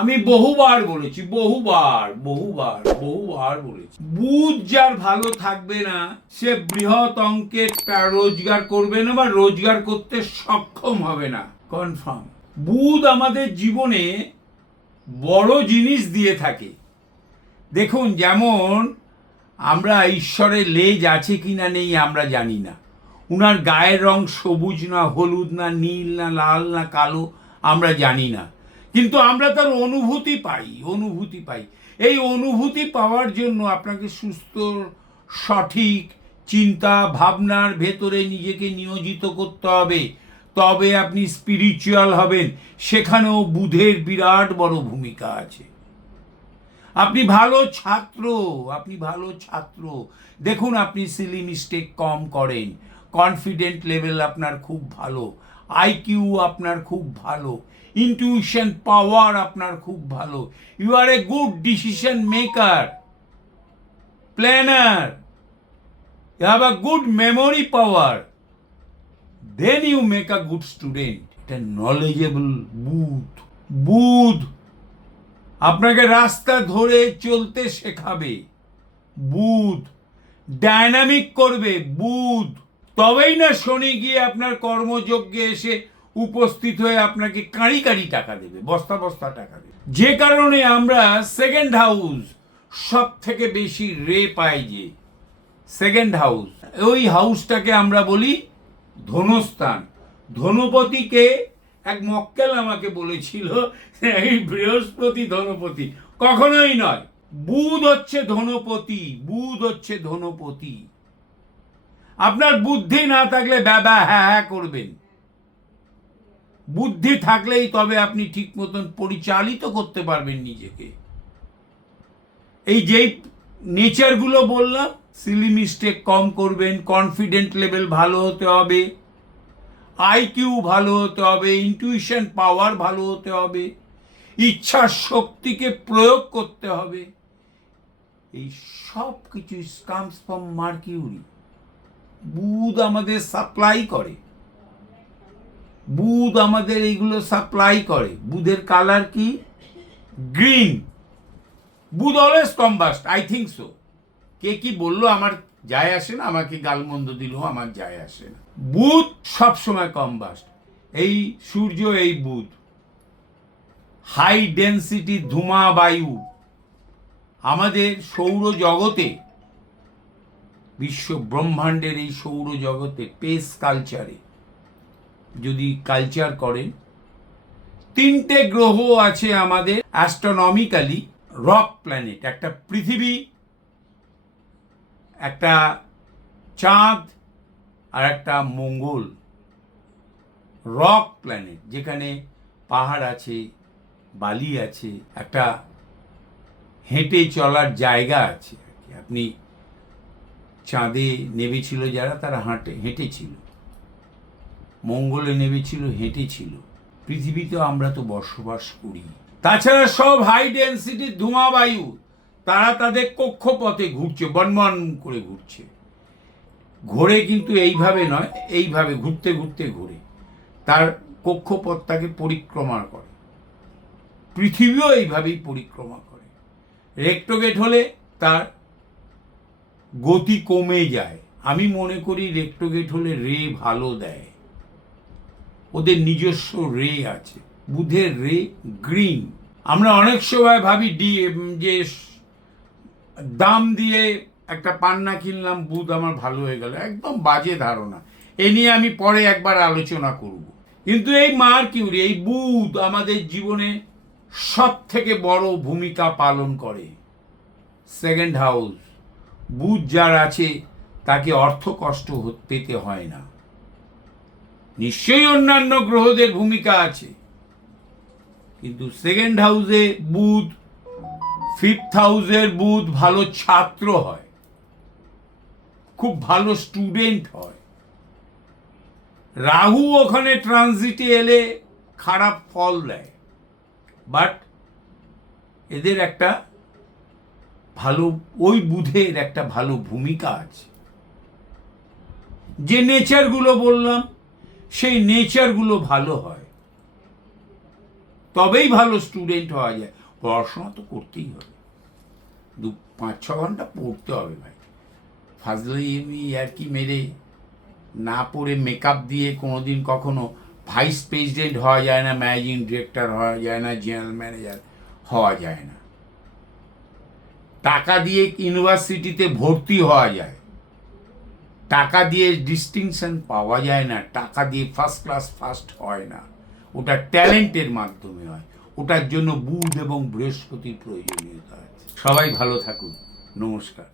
আমি বহুবার বলেছি, বহুবার বলেছি, বুধ যার ভালো থাকবে না সে বৃহৎ অঙ্কের রোজগার করবে না বা রোজগার করতে সক্ষম হবে না, কনফার্ম। বুধ আমাদের জীবনে বড় জিনিস দিয়ে থাকে। দেখুন, যেমন আমরা ঈশ্বরের লেজ আছে কিনা নেই আমরা জানি না, উনার গায়ের রং সবুজ না হলুদ না নীল না লাল না কালো আমরা জানি না, কিন্তু আমরা তার অনুভূতি পাই। এই অনুভূতি পাওয়ার জন্য আপনাকে সুস্থ সঠিক চিন্তা ভাবনার ভেতরে নিজেকে নিয়োজিত করতে হবে, তবে আপনি স্পিরিচুয়াল হবেন। সেখানেও বুধের বিরাট বড় ভূমিকা আছে। আপনি ভালো ছাত্র, দেখুন আপনি সিলি মিস্টেক কম করেন, কনফিডেন্ট লেভেল আপনার খুব ভালো, আইকিউ আপনার খুব ভালো, ইনটিউশন পাওয়ার আপনার খুব ভালো, you are a good decision maker, planner, you have a good memory power, then you make a good student. এটা নলেজেবল বুধ আপনাকে রাস্তা ধরে চলতে শেখাবে, বুধ ডায়নামিক করবে, বুধ। তবেই না শনি গিয়ে আপনার কর্মযজ্ঞে এসে উপস্থিত হয়ে আপনাকে কাঁড়ি টাকা দেবে, বস্তা টাকা দেবে। যে কারণে আমরা সেকেন্ড হাউস সব থেকে বেশি রে পাই, যে সেকেন্ড হাউস, ওই হাউসটাকে আমরা বলি ধনস্থান। ধনপতিকে এক মক্কেল আমাকে বলেছিল, এই বৃহস্পতি ধনপতি, কখনোই নয়। বুধ হচ্ছে ধনপতি। আপনার বুদ্ধি না থাকলে বাবা হ্যাঁ করবেন, বুদ্ধি থাকলেই তবে আপনি ঠিক মতন পরিচালিত করতে পারবেন নিজেকে। এই যেই নেচারগুলো বললাম, সিলি মিস্টেক কম করবেন, কনফিডেন্ট লেভেল ভালো হতে হবে, আইকিউ ভালো হতে হবে, ইনটিউশন পাওয়ার ভালো হতে হবে, ইচ্ছা শক্তিকে প্রয়োগ করতে হবে। এই সব কিছু কামস ফ্রম মার্কিউরি। বুধ আমাদের সাপ্লাই করে, বুধের কালার কি? গ্রিন। বুধ always combust, I think so. কে কি বললো আমার যায় আসে না, আমাকে গালমন্দ দিল আমার যায় আসে না। বুধ সবসময় কম্বাস্ট। এই সূর্য, এই বুধ, হাই ডেন্সিটি ধুমা বায়ু আমাদের সৌরজগতে, বিশ্ব ব্রহ্মাণ্ডের এই সৌরজগতে স্পেস কালচারে যদি কালচার করেন, 3টে গ্রহ আছে আমাদের অ্যাস্ট্রোনমিক্যালি, রক প্ল্যানেট, একটা পৃথিবী, একটা চাঁদ, আর একটা মঙ্গল। রক প্ল্যানেট, যেখানে পাহাড় আছে, বালি আছে, একটা হেঁটে চলার জায়গা আছে। আপনি চাঁদে নেমেছিল যারা, তারা হেঁটেছিল, মঙ্গলে নেমেছিল, হেঁটেছিল। পৃথিবীতেও আমরা তো বসবাস করি। তাছাড়া সব হাই ডেন্সিটি ধোঁয়া বায়ু, তারা তাদের কক্ষপথে ঘুরছে, বনবন করে ঘুরছে। ঘোরে কিন্তু এইভাবে নয়, এইভাবে ঘুরতে ঘোরে, তার কক্ষপথটাকে পরিক্রমা করে। পৃথিবীও এইভাবেই পরিক্রমা করে। রেক্টোগেট হলে তার গতি কমে যায়। আমি মনে করি রেক্টোগেট হলে রে ভালো দেয়, ওদের নিজস্ব রে আছে। বুধের রে গ্রিন। আমরা অনেক সময় ভাবি যে দাম দিয়ে একটা পান্না কিনলাম, বুধ আমার ভালো হয়ে গেল, একদম বাজে ধারণা। এ নিয়ে আমি পরে একবার আলোচনা করব। কিন্তু এই মার্কিউরি, এই বুধ আমাদের জীবনে সব থেকে বড় ভূমিকা পালন করে। সেকেন্ড হাউস, বুধ যার আছে তাকে অর্থ কষ্ট পেতে হয় না। নিশ্চয়ই অন্যান্য গ্রহদের ভূমিকা আছে, কিন্তু সেকেন্ড হাউসে বুধ, ফিফথ হাউসের বুধ ভালো ছাত্র হয়, খুব ভালো স্টুডেন্ট হয়। রাহু ওখানে ট্রানজিটে এলে খারাপ ফল দেয়, বাট এদের একটা ভালো, ওই বুধের একটা ভালো ভূমিকা আছে। যে নেচারগুলো বললাম, সেই নেচারগুলো ভালো হয়। তবেই ভালো স্টুডেন্ট হওয়া যায়। পড়াশোনা তো করতেই হবে, 5-6 ঘন্টা পড়তে হবে ভাই। ফাজলামি আর কি মেরে না পড়ে মেকআপ দিয়ে কোনোদিন কখনো ভাইস প্রেসিডেন্ট হওয়া যায় না, ম্যানেজিং ডিরেক্টর হওয়া যায় না, জেনারেল ম্যানেজার হওয়া যায় না। টাকা দিয়ে ইউনিভার্সিটিতে ভর্তি হওয়া যায়, টাকা দিয়ে ডিস্টিংশন পাওয়া যায় না, টাকা দিয়ে ফার্স্ট ক্লাস ফার্স্ট হয় না। ওটা ট্যালেন্টের মাধ্যমে হয়, ওটার জন্য বুধ এবং বৃহস্পতির প্রয়োজনীয়তা আছে। সবাই ভালো থাকুন, নমস্কার।